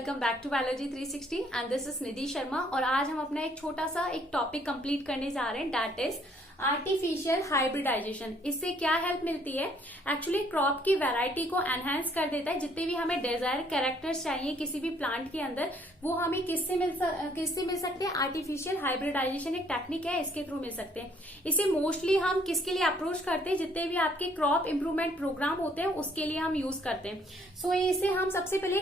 Welcome back to biology 360 and this is Nidhi Sharma. और आज हम अपना एक छोटा सा एक टॉपिक कंप्लीट करने जा रहे हैं, दैट इज आर्टिफिशियल हाइब्रिडाइजेशन। इससे क्या हेल्प मिलती है? एक्चुअली क्रॉप की वैरायटी को एनहांस कर देता है। जितने भी हमें डिजायर कैरेक्टर्स चाहिए किसी भी प्लांट के अंदर, वो हमें किससे मिल सकते हैं? आर्टिफिशियल हाइब्रिडाइजेशन एक टेक्निक है, इसके थ्रू मिल सकते हैं। इसे मोस्टली हम किसके लिए अप्रोच करते हैं? जितने भी आपके क्रॉप इंप्रूवमेंट प्रोग्राम होते हैं उसके लिए हम यूज करते हैं। सो इसे हम सबसे पहले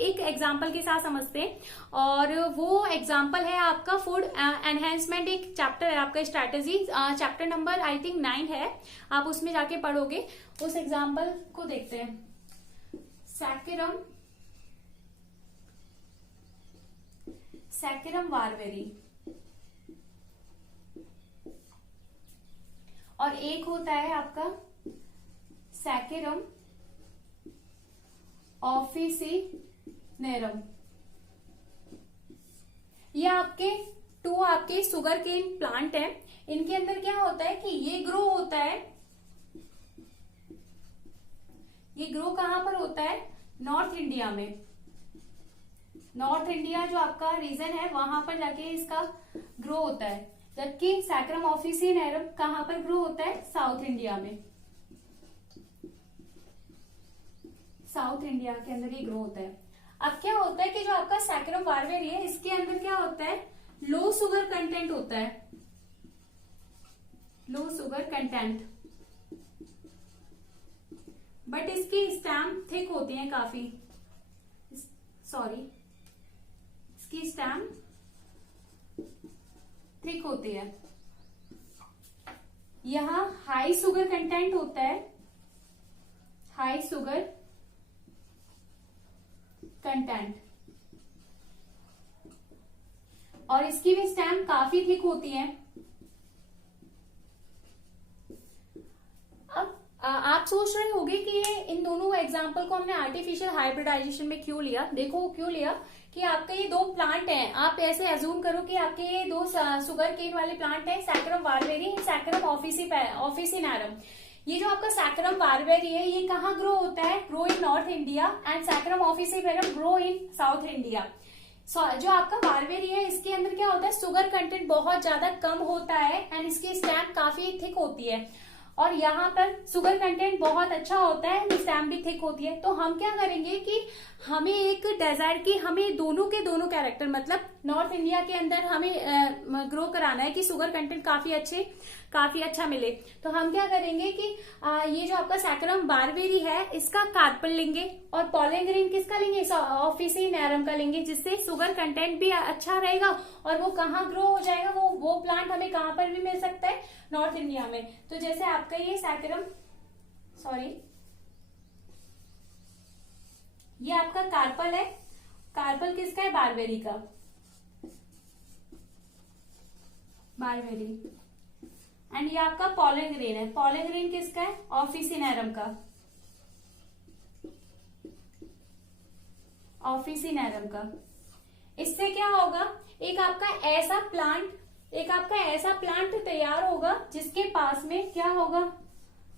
एक एग्जाम्पल के साथ समझते हैं, और वो एग्जाम्पल है आपका फूड एनहेंसमेंट। एक चैप्टर है आपका strategy, chapter number I think 9 है, आप उसमें जाके पढ़ोगे। उस एग्जाम्पल को देखते हैं। सैकरम बारबेरी, और एक होता है आपका सैकरम ऑफिसिनेरम। ये आपके शुगर केन प्लांट है। इनके अंदर क्या होता है कि ये ग्रो होता है, ये ग्रो कहां पर होता है? नॉर्थ इंडिया में। नॉर्थ इंडिया जो आपका रीजन है वहां पर जाके इसका ग्रो होता है, जबकि सैकरम ऑफिसिनेरम कहां पर ग्रो होता है? साउथ इंडिया में। साउथ इंडिया के अंदर ये ग्रो होता है। अब क्या होता है कि जो आपका सैकरम बारबेरी है, इसके अंदर क्या होता है? लो शुगर कंटेंट होता है, लो शुगर कंटेंट, बट इसकी स्टेम थिक होती है काफी। इसकी स्टेम थिक होती है। यहां हाई शुगर कंटेंट होता है, हाई शुगर कंटेंट, और इसकी भी स्टेम काफी थिक होती है। अब आप सोच रहे होंगे कि ये इन दोनों एग्जाम्पल को हमने आर्टिफिशियल हाइब्रिडाइजेशन में क्यों लिया। देखो क्यों लिया कि आपके ये दो प्लांट हैं, आप ऐसे एज्यूम करो कि आपके ये दो शुगर केन वाले प्लांट हैं, सैकरम बारबेरी, सैकरम ऑफिसिनेरम। ये जो आपका सैकरम बारबेरी है, ये कहाँ ग्रो होता है? Grow in north India, and saccharum officinarum grow in south India. जो आपका बारबेरी है, इसके अंदर क्या होता है? शुगर कंटेंट बहुत ज्यादा कम होता है, एंड इसकी स्टेम काफी थिक होती है। और यहाँ पर शुगर कंटेंट बहुत अच्छा होता है, स्टेम भी थिक होती है। तो हम क्या करेंगे कि हमें एक डेजायर की, हमें दोनों के दोनों कैरेक्टर, मतलब नॉर्थ इंडिया के अंदर हमें ग्रो कराना है कि शुगर कंटेंट काफी अच्छा मिले। तो हम क्या करेंगे कि ये जो आपका सैकरम बारबेरी है, इसका कार्पल लेंगे, और पॉलन ग्रेन किसका लेंगे? ऑफिसिनेरम का लेंगे, जिससे शुगर कंटेंट भी अच्छा रहेगा। और वो कहाँ ग्रो हो जाएगा? वो प्लांट हमें कहाँ पर भी मिल सकता है? नॉर्थ इंडिया में। तो जैसे आपका ये ये आपका कार्पल है। कार्पल किसका है? बारबेरी का, बारबेरी। एंड ये आपका पॉलन ग्रेन है। पॉलन ग्रेन किसका है? ऑफिसिनेरम का, ऑफिसिनेरम का। इससे क्या होगा? एक आपका ऐसा प्लांट तैयार होगा जिसके पास में क्या होगा?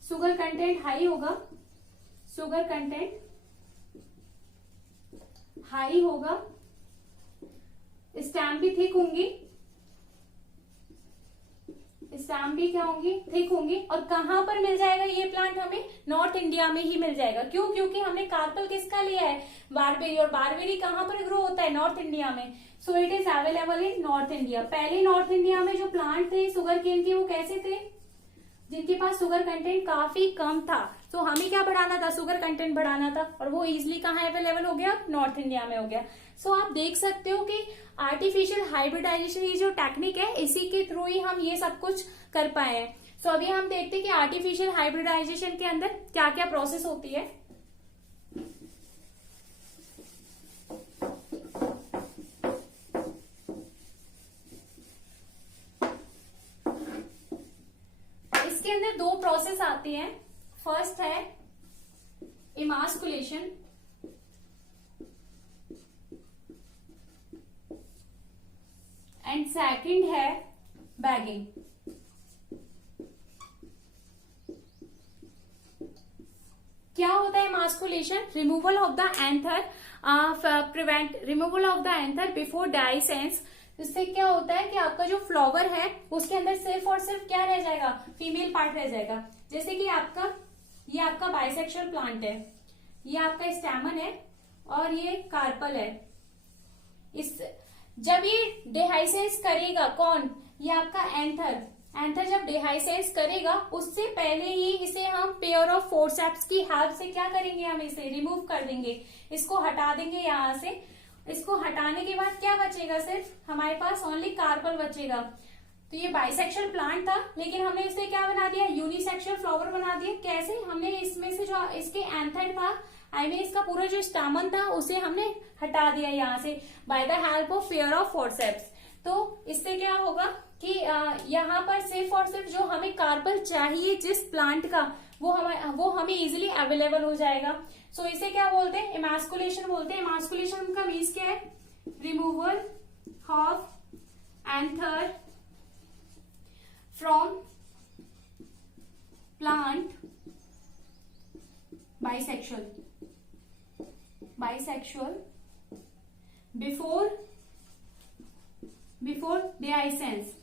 शुगर कंटेंट हाई होगा, शुगर कंटेंट हाई होगा, स्टेम भी थिक होंगी, स्टेम भी क्या होंगी? थिक होंगी। और कहां पर मिल जाएगा ये प्लांट? हमें नॉर्थ इंडिया में ही मिल जाएगा। क्यों? क्योंकि हमने कार्पल किसका लिया है? बारबेरी। और बारबेरी कहां पर ग्रो होता है? नॉर्थ इंडिया में। So it is available in north India. पहले नॉर्थ इंडिया में जो प्लांट थे शुगर केन के, वो कैसे थे? जिनके पास शुगर कंटेंट काफी कम था। तो हमें क्या बढ़ाना था? शुगर कंटेंट बढ़ाना था, और वो इजिली कहाँ अवेलेबल हो गया? नॉर्थ इंडिया में हो गया। सो आप देख सकते हो कि आर्टिफिशियल हाइब्रिडाइजेशन ये जो टेक्निक है, इसी के थ्रू ही हम ये सब कुछ कर पाए हैं। सो अभी हम देखते हैं कि आर्टिफिशियल हाइब्रिडाइजेशन के अंदर क्या क्या प्रोसेस होती है। इसके अंदर दो प्रोसेस आती हैं। फर्स्ट है इमास्कुलेशन, एंड सेकंड है बैगिंग। क्या होता है emasculation? Removal of the anther prevent removal of the anther before dehiscence. इससे क्या होता है कि आपका जो फ्लावर है उसके अंदर सिर्फ और सिर्फ क्या रह जाएगा, फीमेल पार्ट रह जाएगा। जैसे कि ये आपका बाइसेक्सुअल प्लांट है, ये आपका स्टैमन है और ये कार्पल है। इस जब ये डेहाइसेंस करेगा, कौन, ये आपका एंथर जब डेहाइसेंस करेगा उससे पहले ही इसे हम पेयर ऑफ फोर्सेप्स की हेल्प से क्या करेंगे, हम इसे रिमूव कर देंगे, इसको हटा देंगे यहाँ से। इसको हटाने के बाद क्या बचेगा, सिर्फ हमारे पास ओनली कार्पल बचेगा। तो ये बाइसेक्सुअल प्लांट था, लेकिन हमने इसे क्या बना दिया, यूनिसेक्सुअल फ्लावर बना दिया। कैसे, हमने इसमें से जो इसके एंथर था, आई मीन इसका पूरा जो स्टामन था उसे हमने हटा दिया यहाँ से bye the help of pair of forceps. तो इससे क्या होगा कि यहाँ पर सिर्फ और सिर्फ जो हमें कार्पल चाहिए जिस प्लांट का, वो हमें इजिली अवेलेबल हो जाएगा। सो इसे क्या बोलते हैं, इमास्कुलेशन बोलते हैं। इमास्कुलेशन का मीन्स क्या है, removal of anther from plant bisexual before dehiscence.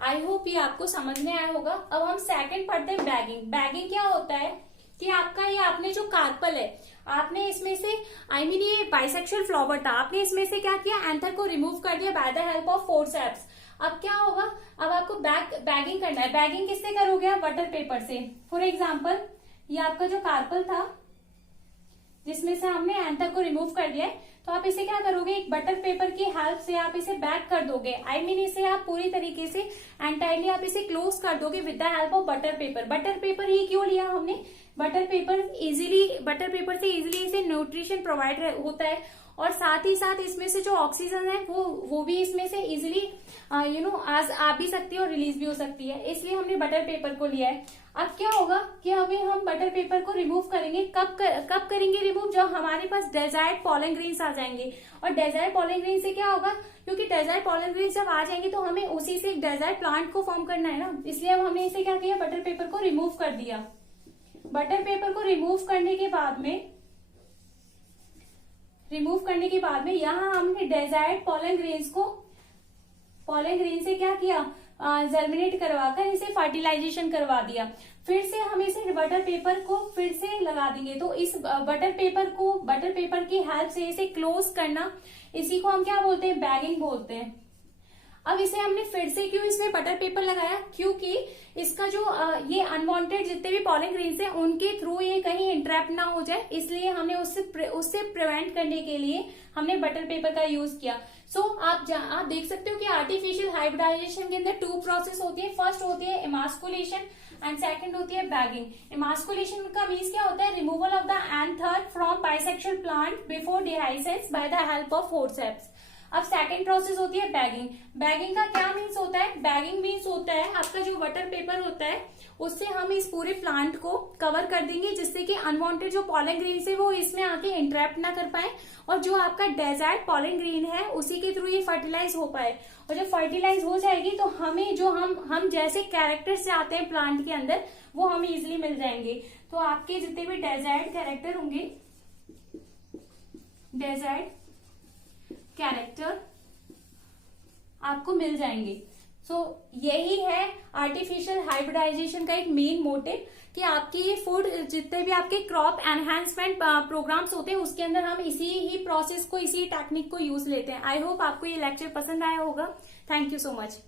I hope ये आपको समझ में आया होगा। अब हम सेकंड पढ़ते हैं, बैगिंग। बैगिंग क्या होता है कि आपका ये आपने जो कार्पल है, आपने इसमें से ये बाइसेक्सुअल फ्लावर था, आपने इसमें से क्या किया, एंथर को रिमूव कर दिया bye the help of forceps. अब क्या होगा, अब आपको बैगिंग करना है। बैगिंग किससे करोगे आप, बटर पेपर से। फॉर एग्जाम्पल ये आपका जो कार्पल था जिसमें से हमने एंथर को रिमूव कर दिया है, तो आप इसे क्या करोगे, एक बटर पेपर की हेल्प से आप इसे बैक कर दोगे। इसे आप पूरी तरीके से एंटायरली आप इसे क्लोज कर दोगे with the help of butter paper. Butter paper ही क्यों लिया हमने, बटर पेपर से इजीली इसे न्यूट्रिशन प्रोवाइड होता है, और साथ ही साथ इसमें से जो ऑक्सीजन है वो भी इसमें से इजीली आज आ भी सकती है और रिलीज भी हो सकती है, इसलिए हमने बटर पेपर को लिया है। अब क्या होगा कि अभी हम बटर पेपर को रिमूव करेंगे। कब करेंगे रिमूव, जब हमारे पास डेजायर्ड पॉलन ग्रेन्स आ जाएंगे। और डेजायर्ड पॉलन ग्रेन से क्या होगा, क्योंकि डेजायर्ड पॉलन ग्रेन्स जब आ जाएंगे तो हमें उसी से एक डेजायर्ड प्लांट को फॉर्म करना है ना, इसलिए अब हमने इसे क्या किया, बटर पेपर को रिमूव कर दिया। बटर पेपर को रिमूव करने के बाद में यहाँ हमने डेजायर्ड पॉलन ग्रेन से क्या किया, जर्मिनेट करवाकर इसे फर्टिलाइजेशन करवा दिया। फिर से हम इसे बटर पेपर को फिर से लगा देंगे। तो इस बटर पेपर की हेल्प से इसे क्लोज करना, इसी को हम क्या बोलते हैं, बैगिंग बोलते हैं। अब इसे हमने फिर से क्यों इसमें बटर पेपर लगाया, क्योंकि इसका जो ये अनवांटेड जितने भी पॉलन ग्रेन्स हैं उनके थ्रू ये कहीं इंट्रैप ना हो जाए, इसलिए हमने उससे प्रिवेंट करने के लिए हमने बटर पेपर का यूज किया। सो आप देख सकते हो कि आर्टिफिशियल हाइब्रिडाइजेशन के अंदर 2 प्रोसेस होती है। फर्स्ट होती है इमास्कुलेशन एंड सेकंड होती है बैगिंग। इमास्कुलेशन का मीन्स क्या होता है, removal of the anther from bisexual plant before dehiscence by the help of forceps. अब सेकंड प्रोसेस होती है बैगिंग। बैगिंग का क्या मीन्स होता है, बैगिंग मीन्स होता है आपका जो बटर पेपर होता है उससे हम इस पूरे प्लांट को कवर कर देंगे, जिससे कि अनवांटेड जो पॉलन ग्रेन है वो इसमें आके इंट्रैप ना कर पाए, और जो आपका डेजायर्ड पॉलन ग्रेन है उसी के थ्रू ये फर्टिलाइज हो पाए। और जब फर्टिलाइज हो जाएगी तो हमें जो हम जैसे कैरेक्टर्स चाहते हैं प्लांट के अंदर वो हमें इजिली मिल जाएंगे। तो आपके जितने भी डेजायर्ड कैरेक्टर होंगे, डेजायर्ड कैरेक्टर आपको मिल जाएंगे। सो यही है आर्टिफिशियल हाइब्रिडाइजेशन का एक मेन मोटिव, कि आपकी ये फूड जितने भी आपके क्रॉप एनहांसमेंट प्रोग्राम्स होते हैं उसके अंदर हम इसी ही प्रोसेस को, इसी टेक्निक को यूज लेते हैं। आई होप आपको ये लेक्चर पसंद आया होगा। Thank you so much.